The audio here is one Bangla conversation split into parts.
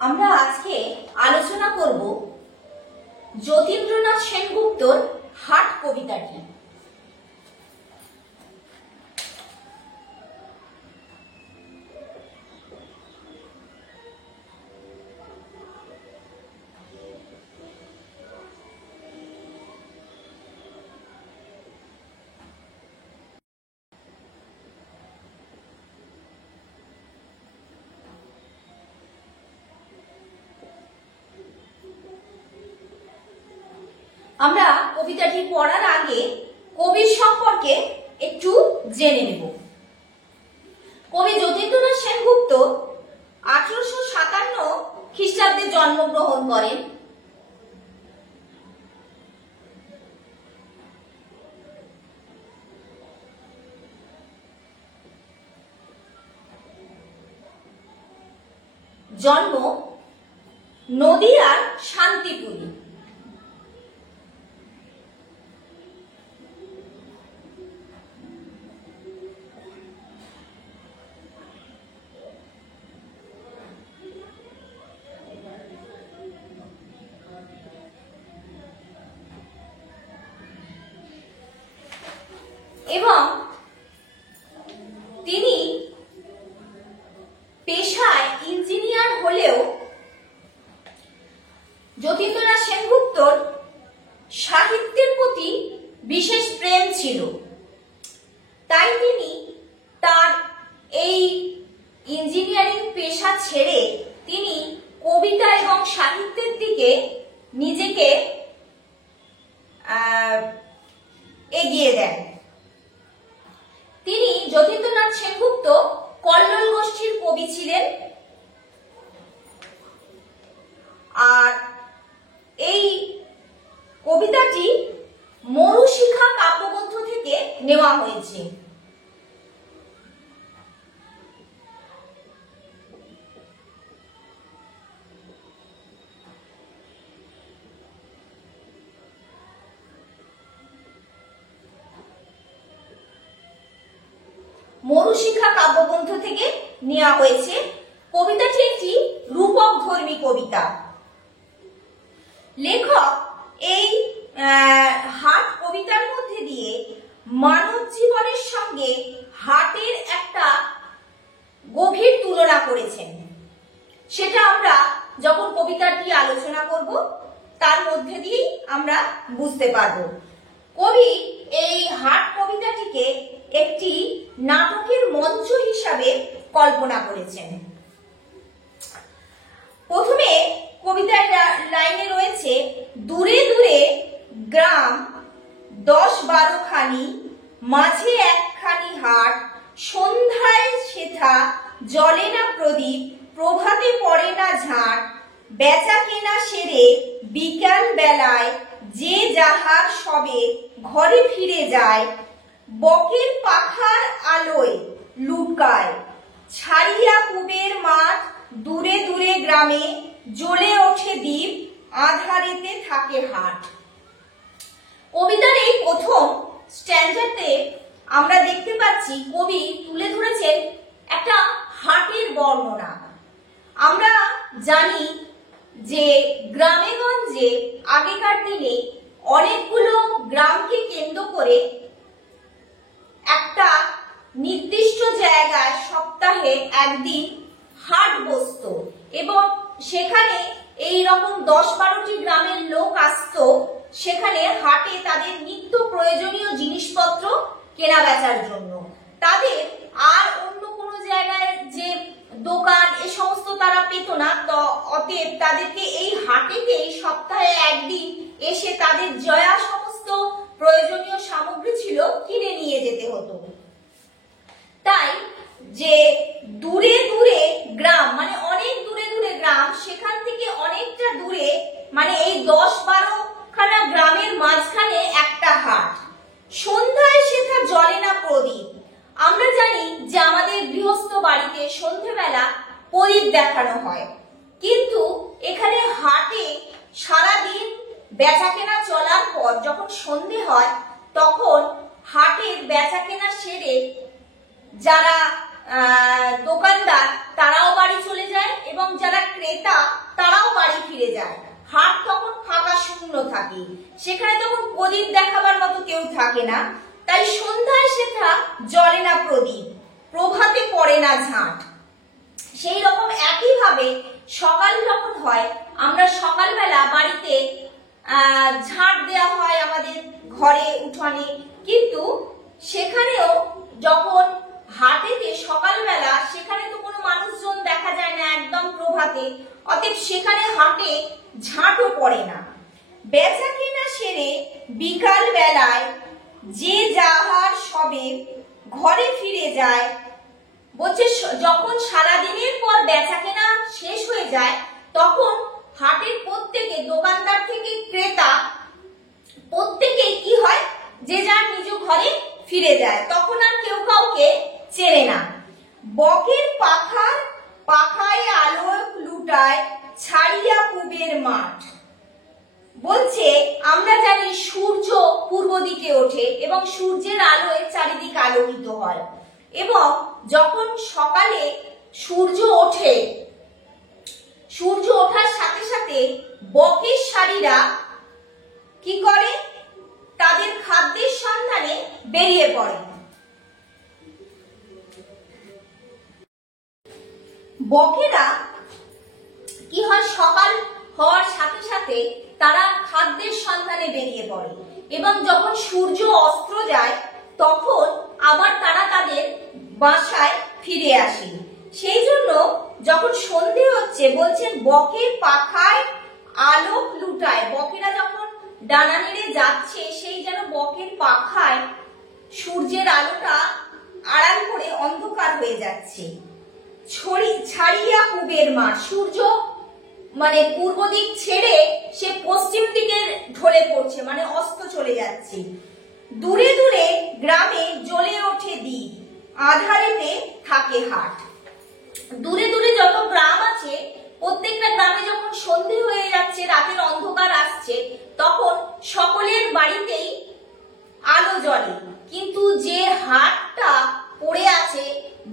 আমরা আজকে আলোচনা করব যতীন্দ্রনাথ সেনগুপ্তর হাট কবিতাটি। আমরা কবিতাটি পড়ার আগে কবির সম্পর্কে একটু জেনে নেব। কবি যতীন্দ্রনাথ সেনগুপ্ত 1857 খ্রিস্টাব্দে জন্মগ্রহণ করেন। জন্ম নদিয়ার শান্তিপুরে। এবং তিনি পেশায় ইঞ্জিনিয়ার হলেও যতীন্দ্রনাথ সেনগুপ্তর সাহিত্যের প্রতি বিশেষ প্রেম ছিল। তাই তিনি তার এই ইঞ্জিনিয়ারিং পেশা ছেড়ে তিনি কবিতা এবং সাহিত্যের দিকে নিজেকে এগিয়ে দেন। তিনি যতীন্দ্রনাথ সেনগুপ্ত কল্লোল গোষ্ঠীর কবি ছিলেন। আর এই কবিতাটি মরুশিখা কাব্যগ্রন্থ থেকে নেওয়া হয়েছে। মরুশিখা কাব্যগ্রন্থ থেকে নেওয়া হয়েছে। কবিতাটি একটি রূপক ধর্মী কবিতা। লেখক এই হাট কবিতার মধ্যে দিয়ে মানব জীবনের সঙ্গে হাটের একটা গভীর তুলনা করেছেন। সেটা আমরা যখন কবিতাটি আলোচনা করব তার মধ্যে দিয়েই আমরা বুঝতে পারব। কবি এই হাট কবিতাটিকে একটি নাটকের মঞ্চ হিসাবে কল্পনা করেছেন। প্রথমে কবিতার লাইনে রয়েছে, দূরে দূরে গ্রাম 10-12 খানি, মাঝে একখানি হাট, সন্ধ্যায় সেথা জ্বলে না প্রদীপ, প্রভাতে পড়ে না ঝাঁট, বেচা কেনা সেরে বিকাল বেলায় যে যাহার সবে ঘরে ফিরে যায়, বকের পাখার আলোয় লুকায়, ছাড়িয়া কুবের মাঠ, দূরে দূরে গ্রামে জ্বলে ওঠে দ্বীপ, আধারেতে থাকে হাট। কবিতার এই প্রথম স্ট্যান্ডাতে আমরা দেখতে পাচ্ছি কবি তুলে ধরেছেন একটা হাটের বর্ণনা। আমরা জানি যে গ্রামে গঞ্জে আগেকার দিনে অনেকগুলো গ্রামকে কেন্দ্র করে একটা নির্দিষ্ট জায়গায় সপ্তাহে একদিন হাট বসতো এবং সেখানে এই রকম 10-12টি গ্রামের লোক আসতো। সেখানে হাটে তাদের নিত্য প্রয়োজনীয় জিনিসপত্র কেনা বেচার জন্য। তাদের আর অন্য কোনো জায়গায় যে দোকান এ সমস্ত তারা পেত না, তো অতএব তাদেরকে এই হাটেতেই সপ্তাহে একদিন এসে তাদের যা সমস্ত প্রয়োজনীয় সামগ্রী ছিল কিনে নিয়ে যেতে হতো। তাই যে দূরে দূরে গ্রাম মানে অনেক দূরে দূরে গ্রাম, সেখান থেকে অনেকটা দূরে মানে এই 10-12 খানা গ্রামের মাঝখানে একটা হাট, সন্ধ্যায় সেথা জ্বলে না প্রদীপ। আমরা জানি যে আমাদের গৃহস্থ বাড়িতে সন্ধ্যেবেলা প্রদীপ দেখানো হয়, কিন্তু এখানে হাটে সারাদিন বেচা কেনা চলার পর যখন সন্ধে হয় তখন হাটের বেচা কেনা সেরে যারা দোকানদার তারাও বাড়ি চলে যায় এবং যারা ক্রেতা সেখানে তখন প্রদীপ দেখাবার মতো কেউ থাকে না, তাই সন্ধ্যায় সেটা জ্বলে না প্রদীপ, প্রভাতে পড়ে না ঝাঁট। সেই রকম একইভাবে সকাল যখন হয়, আমরা সকালবেলা বাড়িতে ঝাঁট দেওয়া হয় আমাদের ঘরে উঠানে, কিন্তু সেখানেও যখন হাটেতে সকালবেলা সেখানে তো কোনো মানুষজন দেখা যায় না, একদম প্রভাতে, অতএব সেখানে হাটে ঝাঁটও পড়ে না। বেচা কেনা সেরে বিকাল বেলায় যে যাহার সবে ঘরে ফিরে যায়। বলছে যখন সারাদিনের পর বেচা কেনা শেষ হয়ে যায়, তখন হাটের প্রত্যেকে, দোকানদার থেকে ক্রেতা প্রত্যেকেই কি হয়, যে যার নিজ ঘরে ফিরে যায়, তখন আর কেউ কাউকে চেনে না। বকের পাখায় আলো লুটায় ছাড়িয়া পুবের মাঠ। বলছে আমরা জানি সূর্য পূর্ব দিকে ওঠে এবং সূর্যের আলোয় চারিদিক আলোকিত হয়, এবং যখন সকালে সূর্য ওঠে, সূর্য ওঠার সাথে সাথে বকের শাড়িরা কি করে, তাদের খাদ্যের সন্ধানে বেরিয়ে পড়ে। বকেরা কি হয়, সকাল হওয়ার সাথে সাথে তারা খাদ্যের সন্ধানে বেরিয়ে পড়ে, এবং যখন সূর্য অস্ত যায় তখন আবার তারা তাদের বাসায় ফিরে আসে। সেই জন্য যখন সন্ধে হচ্ছে, বলছেন বকের পাখায় আলোক লুটায়, বকেরা যখন ডানা নেড়ে যাচ্ছে, সেই যেন বকের পাখায় সূর্যের আলোটা আড়াল করে অন্ধকার হয়ে যাচ্ছে। ছাড়িয়া পুবের মাঠ, সূর্য মানে পূর্ব দিক ছেড়ে সে পশ্চিম দিকে ঢলে পড়ছে, মানে অস্ত চলে যাচ্ছে। দূরে দূরে গ্রামে জ্বলে ওঠে দ্বীপ, আধারেতে থাকে হাট। দূরে দূরে যত গ্রাম আছে, প্রত্যেকটা গ্রামে যখন সন্ধে হয়ে যাচ্ছে, রাতের অন্ধকার আসছে, তখন সকলের বাড়িতেই আলো জ্বলে, কিন্তু যে হাটটা পড়ে আছে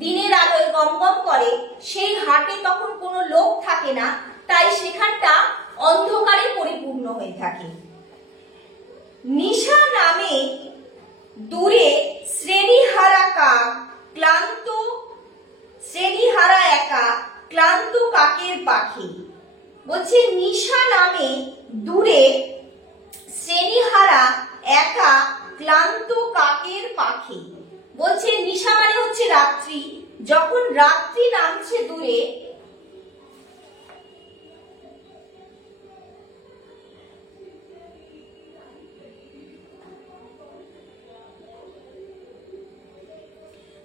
দিনের আলোয় গমগম করে, সেই হাটে তখন কোনো লোক থাকে না, তাই সেখানটা অন্ধকারে পরিপূর্ণ হয়ে থাকে। নিশা নামে দূরে শ্রেণীহারা একা ক্লান্ত কাকের পাখি। বলছে নিশা নামে দূরে শ্রেণীহারা একা ক্লান্ত কাকের পাখি। বলছে নিশা মানে হচ্ছে রাত্রি, যখন রাত্রি নামছে দূরে,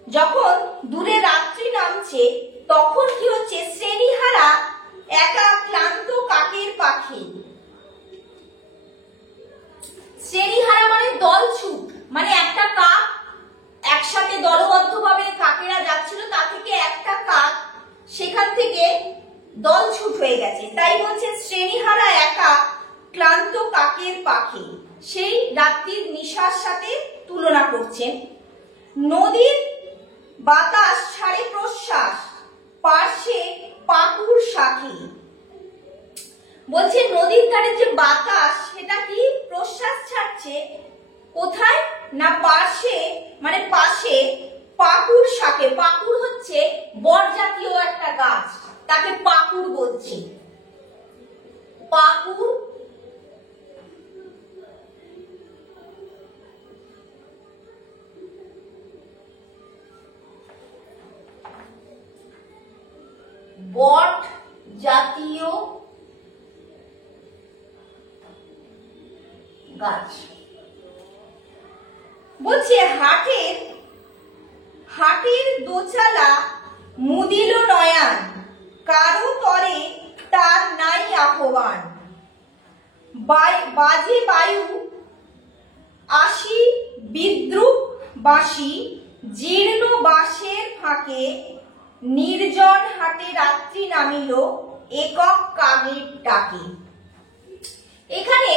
যখন দূরে রাত্রি নামছে তখন কি হচ্ছে, শ্রেণীহারা একা ক্লান্ত কাকের পাখি। শ্রেণীহারা মানে দলছুট, মানে একটা কাক একসাথে দলবদ্ধভাবে কাকেরা যাচ্ছিল, তা থেকে একটা কাক সেখান থেকে দলছুট হয়ে গেছে, তাই বলছে শ্রেণীহারা একা ক্লান্ত কাকের পাখি। সেই রাত্রির নিশার সাথে তুলনা করছেন। নদীর বাতাস ছাড়ে প্রশ্বাস, পার্শ্বে পাকুর সাথী। বলছে নদীর ধারে যে বাতাস, সেটা কি প্রশ্বাস ছাড়ছে, কোথায় না পার্শ্বে মানে পাশে পাকুর শাকে। পাকুর হচ্ছে বট জাতীয় একটা গাছ, তাকে পাকুর বলছে। পাকুর বট জাতীয় গাছ। বলছে হাটের দোচালা মুদিল নয়ান, কারো তরে তার নাই আহ্বান। বাজে বায়ু আসি বিদ্রুপ বাঁশি, জীর্ণ বাঁশের ফাঁকে নির্জন হাটে রাত্রি নামিল একক কাকের ডাকে। এখানে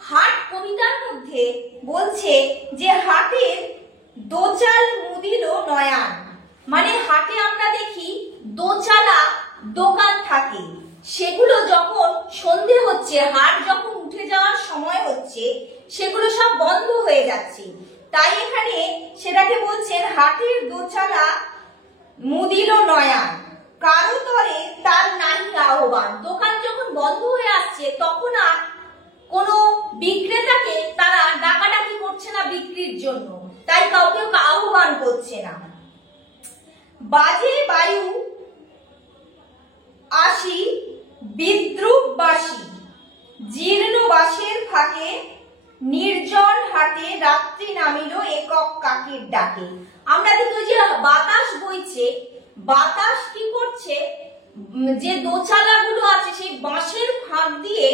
হাট কবিতার মধ্যে বলছে যে হাটের দোচাল মুদিল নয়ান, মানে হাটে আমরা দেখি দোচালা দোকান থাকে, সেগুলো যখন সন্ধে হচ্ছে, হাট যখন উঠে যাওয়ার সময় হচ্ছে, সেগুলো সব বন্ধ হয়ে যাচ্ছে। তাই এখানে সেটাকে বলছেন হাটের দোচালা মুদিল নয়ান, কারো তরে তার নাহি আহ্বান। দোকান যখন বন্ধ হয়ে আসছে তখন আর কোনো বিক্রেতাকে তারা ডাকাডাকি করছে না বিক্রির জন্য, তাই কাউকে আহ্বান করছে না। বাজে বায়ু আসি বিদ্রুপ বাসী, জীর্ণ বাসের ফাঁকে নির্জন হাটে রাত্রি নামিল একক কাকের ডাকে। আমরা দেখি ওই যে বাতাস বইছে, বাতাস কি করছে, যে দোচালা গুলো আছে সেই বাঁশের ফাঁক দিয়ে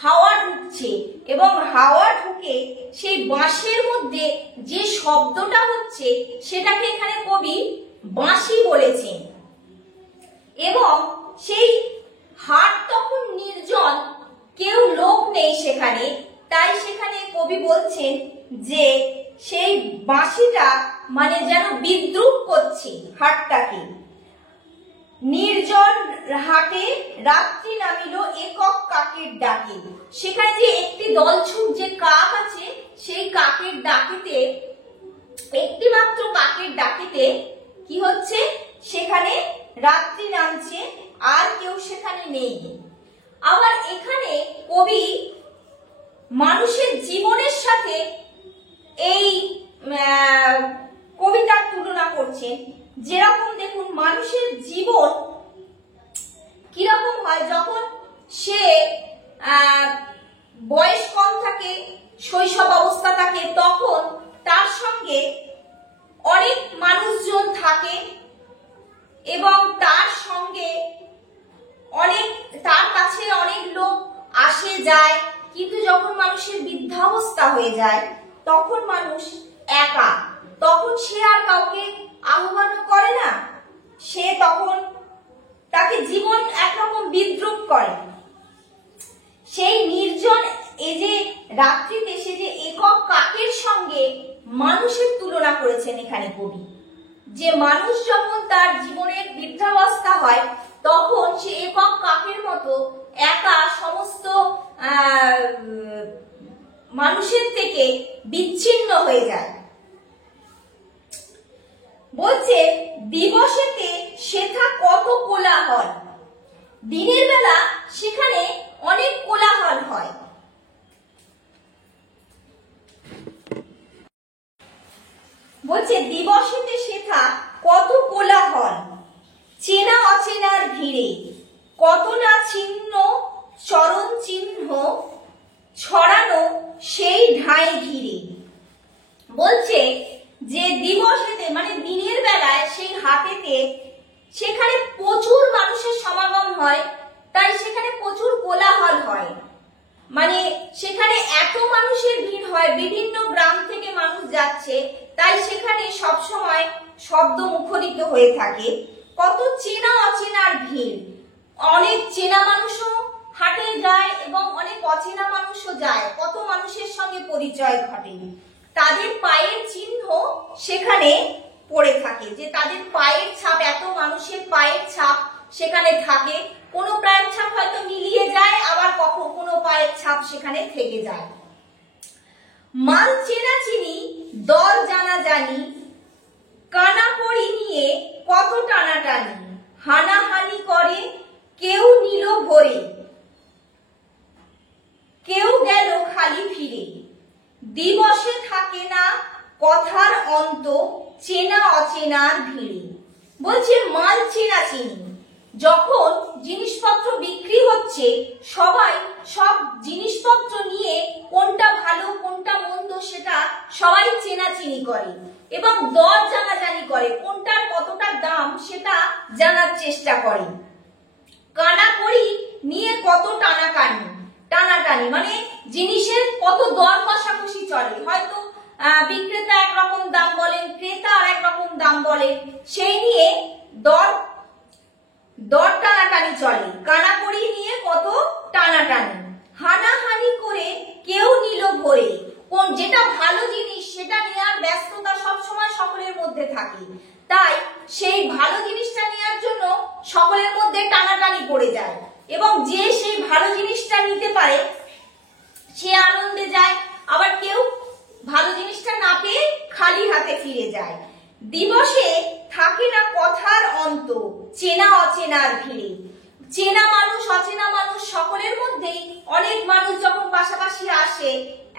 হাওয়া ঢুকছে এবং হাওয়া ঢুকে সেই বাঁশের মধ্যে যে শব্দটা হচ্ছে সেটাকে এখানে কবি বাঁশি বলেছেন। এবং সেই হাট তখন নির্জন, কেউ লোক নেই সেখানে, তাই সেখানে কবি বলছেন যে সেই বাঁশিটা মানে যেন বিদ্রুপ করছে হাটটাকে। নির্জন হাটে রাত্রি নামিল একক কাকের ডাকে, সেখানে যে একটি দলছুট যে কাক আছে সেই কাকের ডাকেতে, একটি মাত্র কাকের ডাকেতে কি হচ্ছে, সেখানে রাত্রি নামছে, আর কেউ সেখানে নেই। আবার এখানে কবি মানুষের জীবনের সাথে এই কবিতার তুলনা করছেন। যেরকম দেখুন মানুষের জীবন কিরকম হয়, যখন সে বয়স কম থাকে, শৈশব অবস্থা থাকে, তখন তার সঙ্গে অনেক মানুষজন থাকে এবং তার সঙ্গে তার কাছে অনেক লোক আসে যায়। কিন্তু যখন মানুষের বৃদ্ধাবস্থা হয়ে যায় তখন মানুষ একা, তখন সে আর কাউকে আহ্বান করে না, সে তখন তাকে জীবন একরকম বিদ্রুপ করে। সেই নির্জন এই যে রাত্রিতে সে যে একক কাকের সঙ্গে মানুষের তুলনা করেছেন এখানে কবি, যে মানুষ যখন তার জীবনের বৃদ্ধাবস্থা হয় তখন সে একক কাকের মতো একা সমস্ত মানুষের থেকে বিচ্ছিন্ন হয়ে যায়। বলছে দিবসেতে সেথা কত কোলাহল, দিনের বেলা সেখানে অনেক কোলাহল হয়। বলছে দিবসেতে সেথা কত কোলাহল, চেনা অচেনার ভিড়ে, কত না ছিন্ন চরণ চিহ্ন ছড়ানো সেই ঢাই ঘিরে। বলছে যে দিবসেতে মানে দিনের বেলায় সেই হাটেতে সেখানে প্রচুর মানুষের সমাগম হয়, তাই সেখানে প্রচুর কোলাহল হয়, মানে সেখানে এত মানুষের ভিড় হয়, বিভিন্ন গ্রাম থেকে মানুষ যাচ্ছে, তাই সেখানে সব সময় শব্দ মুখরিত হয়ে থাকে। কত চেনা অচেনার ভিড়, অনেক চেনা মানুষও হাটে যায় এবং অনেক অচেনা মানুষও যায়, কত মানুষের সঙ্গে পরিচয় ঘটে, তাদের পায়ের চিহ্ন সেখানে পড়ে থাকে, যে তাদের পায়ের ছাপ, এত মানুষের পায়ের ছাপ সেখানে থাকে। কোনো পায়ের ছাপ হয়তো মিলিয়ে যায়, আবার কখনো কোনো পায়ের ছাপ সেখানে থেকে যায়। মাল চেনা চিনি দর জানা জানি, কানাকড়ি নিয়ে কত টানাটানি, হানাহানি করে কেউ নিল ভরে, কেউ গেল খালি ফিরে, দিবসে থাকে না কথার অন্ত, চেনা অচেনার ভিড়ে। বলছে মাল চেনা চিনি, যখন জিনিসপত্র বিক্রি হচ্ছে সবাই সব জিনিসপত্র নিয়ে কোনটা ভালো কোনটা মন্দ সেটা সবাই চেনাচিনি করে এবং দর জানাজানি করে, কোনটার কতটা দাম সেটা জানার চেষ্টা করে। কানাকড়ি নিয়ে কত টানাটানি মানে জিনিসের কত দর কষাকষি চলে, হয়তো বিক্রেতা একরকম দাম বলেন, ক্রেতা আর একরকম দাম বলেন, সেই নিয়ে দর টানাটানি চলে। কানাকড়ি নিয়ে কত টানাটানি, হানাহানি করে কেউ নিল ভরে, কোন যেটা ভালো জিনিস সেটা নেওয়ার ব্যস্ততা সবসময় সকলের মধ্যে থাকে, তাই সেই ভালো জিনিসটা নেওয়ার জন্য সকলের মধ্যে টানাটানি পড়ে যায়। এবং যে সেই ভালো জিনিসটা নিতে পারে সে আনন্দে যায়, আবার কেউ ভালো জিনিসটা না পেয়ে খালি হাতে ফিরে যায়। দিবসে থাকে না কথার অন্ত, চেনা অচেনার ভিড়ে। চেনা মানুষ অচেনা মানুষ সকলের মধ্যেই অনেক মানুষ যখন পাশাপাশি আসে,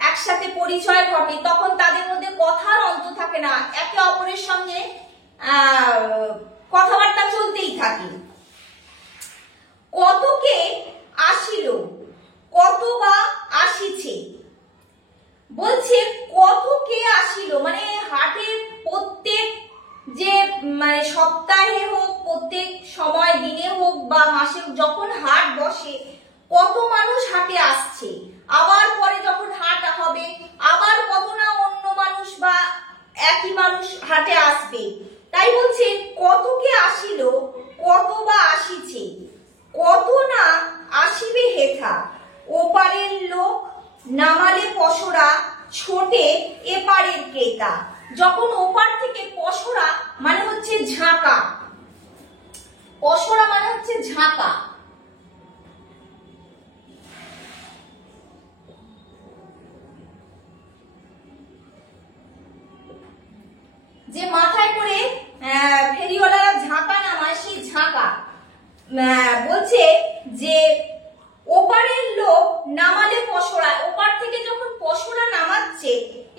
একসাথে পরিচয় ঘটে, তখন তাদের মধ্যে কথার অন্ত থাকে না, একে অপরের সঙ্গে কথাবার্তা চলতেই থাকে। কতকে আসিল, কত বা আসিছে। বলছে কত কে আসিল, মানে হাটের প্রত্যেক যে মানে সপ্তাহে হোক, প্রত্যেক সময় দিনে হোক বা মাসে, যখন হাট বসে কত মানুষ হাটে আসছে, আবার পরে যখন হাট হবে আবার কত না অন্য মানুষ বা একই মানুষ হাটে আসবে। তাই বলছে কত কে আসিল, কত বা আসিছে, কত না আসিবে হেথা। ওপারের লোক নামালে পসরা, ছোটে এপারের ক্রেতা। যখন ওপার থেকে পসরা মানে হচ্ছে ঝাঁকা, পসরা মানে হচ্ছে ঝাঁকা, যে মাথায় করে ফেরিওয়ালারা ঝাঁকা নামায়, সেই ঝাঁকা। বলছে যে ওপারের লোক নামালে পসরা, ওপার থেকে যখন পসরা নামাচ্ছে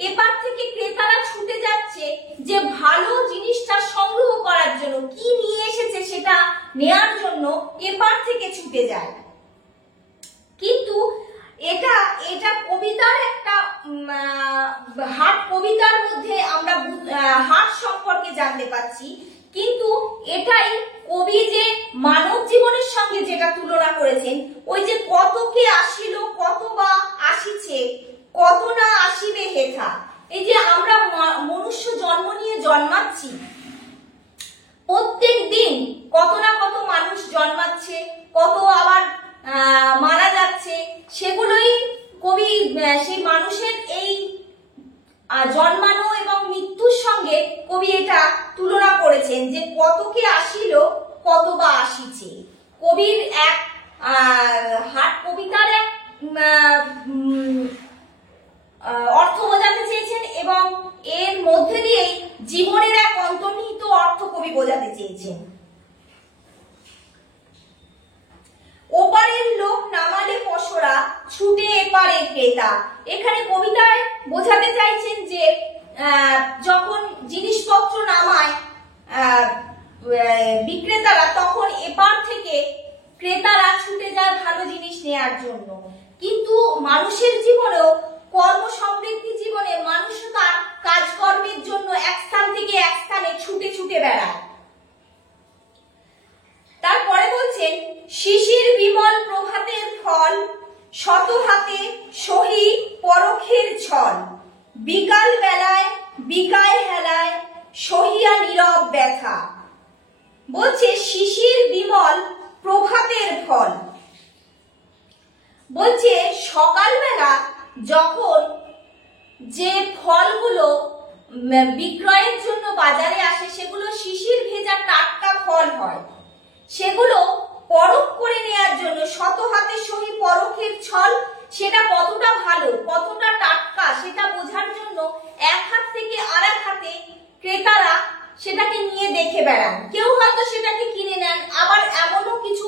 এপার থেকে ক্রেতারা ছুটে যাচ্ছে যে ভালো জিনিসটা সংগ্রহ করার জন্য, কি নিয়ে এসেছে সেটা নেয়ার জন্য এপার থেকে ছুটে যায়। কিন্তু এটা এটা কবিতার একটা হাট, কবিতার মধ্যে আমরা হাট সম্পর্কে জানতে পাচ্ছি, কিন্তু এটাই কবি যে মানব জীবনের সঙ্গে যেটা তুলনা করেছেন, ওই যে কত কে আসিল, কত বা আসিছে, কত না আসিবে হেথা। এই যে আমরা মনুষ্য জন্ম নিয়ে জন্মাচ্ছি, প্রত্যেক দিন কত না কত মানুষ জন্মাচ্ছে, কত আবার মারা যাচ্ছে, সেগুলোই কবি সেই মানুষের এই জন্মানো এবং মৃত্যুর সঙ্গে কবি এটা তুলনা করেছেন যে কত কে আসিল, কত বা আসিছে। কবির এক হাট কবিতার এক অর্থ বোঝাতে চেয়েছেন এবং এর মধ্যে দিয়েই জীবনের এক অন্তর্নিহিত অর্থ কবি বোঝাতে চেয়েছেন। ওপারের লোক নামালে পসরা, ছুটে এপারে ক্রেতা। এখানে কবিতায় বোঝাতে চাইছেন যে যখন জিনিসপত্র নামায় বিক্রেতারা, তখন এপার থেকে ক্রেতারা ছুটে যায় ভালো জিনিস নেয়ার জন্য। কিন্তু মানুষের জীবনেও, কর্ম সমৃদ্ধি জীবনে মানুষ তার কাজকর্মের জন্য এক স্থান থেকে এক স্থানে ছুটে ছুটে বেড়ায়। তারপরে বলছেন শিশির বিমল প্রভাতের ফল, শত হাতে সহি পরখের ছল। বিকাল বেলায় বিকায় হেলায়, সহিয়া নীরব ব্যথা। বলছে শিশির বিমল প্রভাতের ফল। বলছে সকালবেলা যখন যে ফলগুলো বিক্রয়ের জন্য বাজারে আসে, সেগুলো শিশির ভেজা টাটকা ফল হয়, সেগুলো পরখ করে নেয়ার জন্য শত হাতে সহি পরখের ছল, সেটা কতটা ভালো কতটা টাটকা সেটা বোঝার জন্য এক হাত থেকে আর এক হাতে ক্রেতারা সেটাকে নিয়ে দেখে বেড়ান। কেউ হয়তো সেটাকে কিনে নেন, আবার এমনও কিছু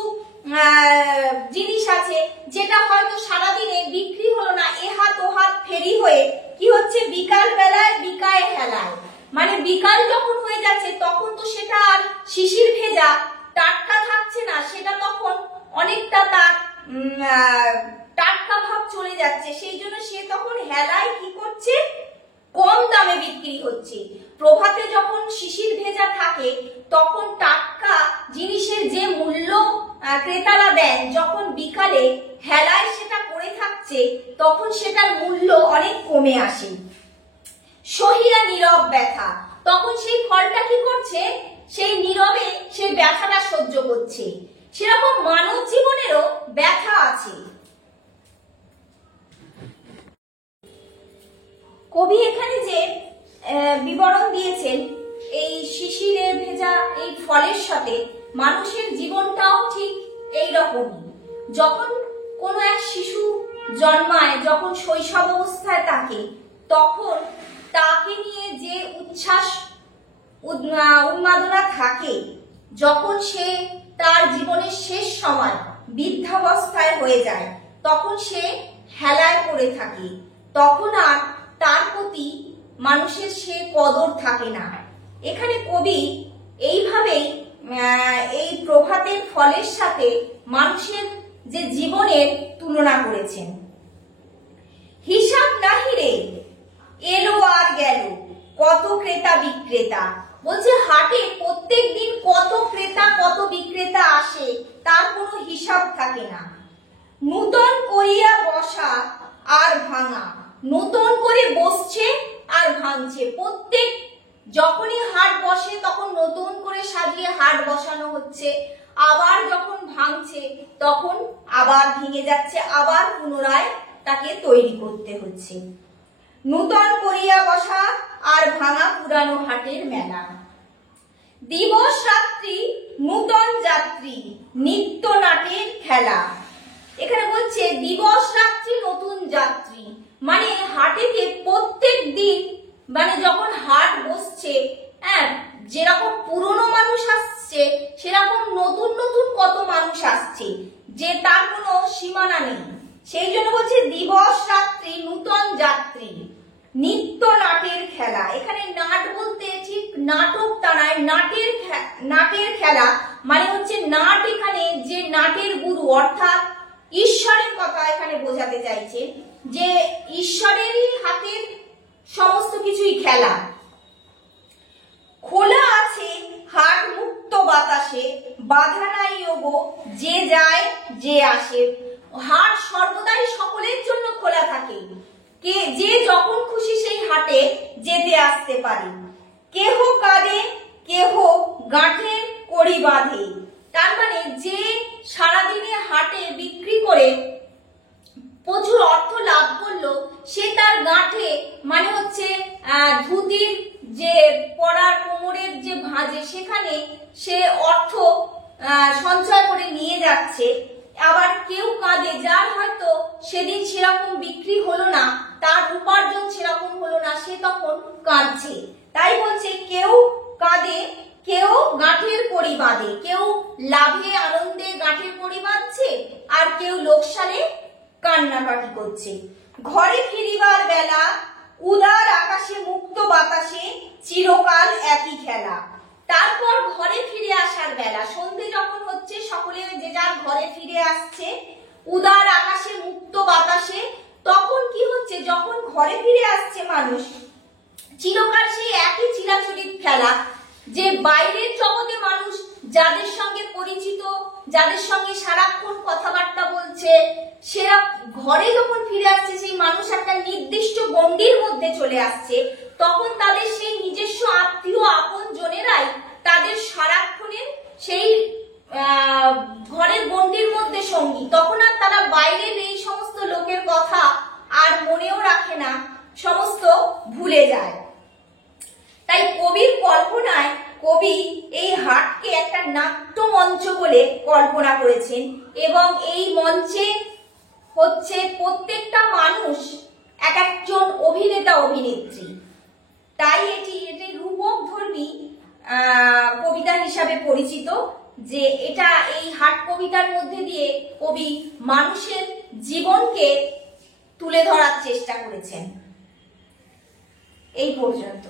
জিনিস আছে যেটা হয়তো সারাদিনে বিক্রি হলো না, এ হাত ও হাত ফেরি হয়ে কি হচ্ছে, বিকাল বেলায় বিকায় হেলায়, মানে বিকাল যখন হয়ে যাচ্ছে তখন তো সেটা আর শিশির ভেজা টাটকা থাকছে না, সেটা তখন অনেকটা তার টাটকা ভাব চলে যাচ্ছে, সেই জন্য সে তখন হেলায় কি করছে, কম দামে বিক্রি হচ্ছে। প্রভাতে যখন শিশির ভেজা থাকে তখন টাটকা জিনিসের যে মূল্য ক্রেতারা দেন, যখন বিকালে হেলায় সেটা পড়ে থাকছে তখন সেটার মূল্য অনেক কমে আসে। সহিয়া নীরব ব্যথা, তখন সেই ফলটা কি করছে, সেই নীরবে সেই ব্যথাটা সহ্য করছে। সেরকম মানব জীবনেরও ব্যথা আছে। কবি এখানে যে বিবরণ দিয়েছেন এই শিশিরে ভেজা এই ফলের সাথে মানুষের জীবনটাও ঠিক এই রকমই। যখন কোনো এক শিশু জন্মায়, যখন শৈশব অবস্থায় থাকে, তখন তাকে নিয়ে যে উচ্ছ্বাস উন্মাদনা থাকে, যখন সে তার জীবনের শেষ সময় বৃদ্ধাবস্থায় হয়ে যায়, তখন সে হেলায় পড়ে থাকে, তখন আর তার প্রতি মানুষের সে কদর থাকে না। এখানে কবি এইভাবেই এই প্রভাতের ফলের সাথে মানুষের যে জীবনের তুলনা করেছেন। হিসাব নাহি রে এলো আর গেল কত ক্রেতা বিক্রেতা, বলছে হাটে প্রত্যেক দিন কত ক্রেতা কত বিক্রেতা আসে, তার কোনো হিসাব থাকে না। নূতন করিয়া বসা আর ভাঙা, নতুন করে বসছে আর ভাঙছে, প্রত্যেক যখনই হাট বসে তখন নতুন করে সাজিয়ে হাট বসানো হচ্ছে, আবার যখন ভাঙছে তখন আবার ভেঙে যাচ্ছে, আবার পুনরায় তাকে তৈরি করতে হচ্ছে। নূতন করিয়া বসা আর ভাঙা পুরানো হাটের মেলা। দিবস রাত্রি নূতন যাত্রী নিত্য নাটের খেলা। এখানে বলছে দিবস রাত্রি নতুন যাত্রী, মানে হাটেতে প্রত্যেক দিন, মানে যখন হাট বসছে, হ্যাঁ, যেরকম পুরনো মানুষ আসছে সেরকম নতুন নতুন কত মানুষ আসছে, যে তার কোনো সীমানা নেই। সেই জন্য বলছে দিবস রাত্রি নূতন যাত্রী নিত্য নাটের খেলা। এখানে নাট বলতে ঠিক নাটক টানায়, নাটের খেলা মানে হচ্ছে নাট, এখানে যে নাটের গুরু অর্থাৎ ঈশ্বরের কথা এখানে বোঝাতে চাইছে, যে ঈশ্বরেরই হাতের সমস্ত কিছুই খেলা। খোলা আছে হাট মুক্ত বাতাসে, বাধা নাই ওগো যে যায় যে আসে। হাট সর্বদাই সকলের জন্য খোলা থাকে, যে যখন খুশি সেই হাটে যেতে আসতে পারে। কেহ কাঁদে কেহ গাঁঠে কড়ি বাঁধে, তার মানে যে সারাদিনে হাটে বিক্রি করে প্রচুর অর্থ লাভ করলো, সে তার গাঁঠে মানে হচ্ছে ধুতির যে পরার কোমরের যে ভাঁজে সেখানে সে অর্থ সঞ্চয় করে নিয়ে যাচ্ছে। আবার কেউ কাঁদে, যার হয়তো সেদিন সেরকম বিক্রি হলো না, তার উপার্জন সেরকম হলো না, সে তখন কাঁদছে। তাই বলছে কেউ কাঁদে কেউ গাঁঠের কড়ি বাঁধে, কেউ লাভে আনন্দে গাঁঠের কড়ি বাঁধছে আর কেউ লোকসানে কান্নাকাটি করছে। ঘরে ফিরিবার বেলা উদার আকাশে মুক্ত বাতাসে চিরকাল একই খেলা। তারপর ঘরে ফিরে আসার বেলা, সন্ধে যখন হচ্ছে সকলে যে যার ঘরে ফিরে আসছে, উদার আকাশে মুক্ত বাতাসে, তখন কি হচ্ছে, যখন ঘরে ফিরে আসছে মানুষ, চিরকাল সেই একই চিরাচরিত খেলা, যে বাইরের জগতে মানুষ যাদের সঙ্গে পরিচিত, যাদের সঙ্গে সারাক্ষণ কথাবার্তা বলছে, সেরা ঘরে যখন ফিরে আসছে সেই মানুষ একটা নির্দিষ্ট গণ্ডির মধ্যে চলে আসছে, তখন তাদের সেই নিজস্ব আত্মীয় আপন জনেরাই তাদের সারাক্ষণের সেই ঘরের গণ্ডির মধ্যে সঙ্গী। তখন আর তারা বাইরের এই সমস্ত লোকের কথা আর মনেও রাখে না, সমস্ত ভুলে যায়। তাই কবির কল্পনায় কবি এই হাটকে একটা নাট্য মঞ্চ বলে কল্পনা করেছেন, এবং এই মঞ্চে হচ্ছে প্রত্যেকটা মানুষ এক একজন অভিনেতা অভিনেত্রী। তাই এটি রূপকধর্মী কবিতা হিসাবে পরিচিত, যে এটা এই হাট কবিতার মধ্যে দিয়ে কবি মানুষের জীবনকে তুলে ধরার চেষ্টা করেছেন। এই পর্যন্ত।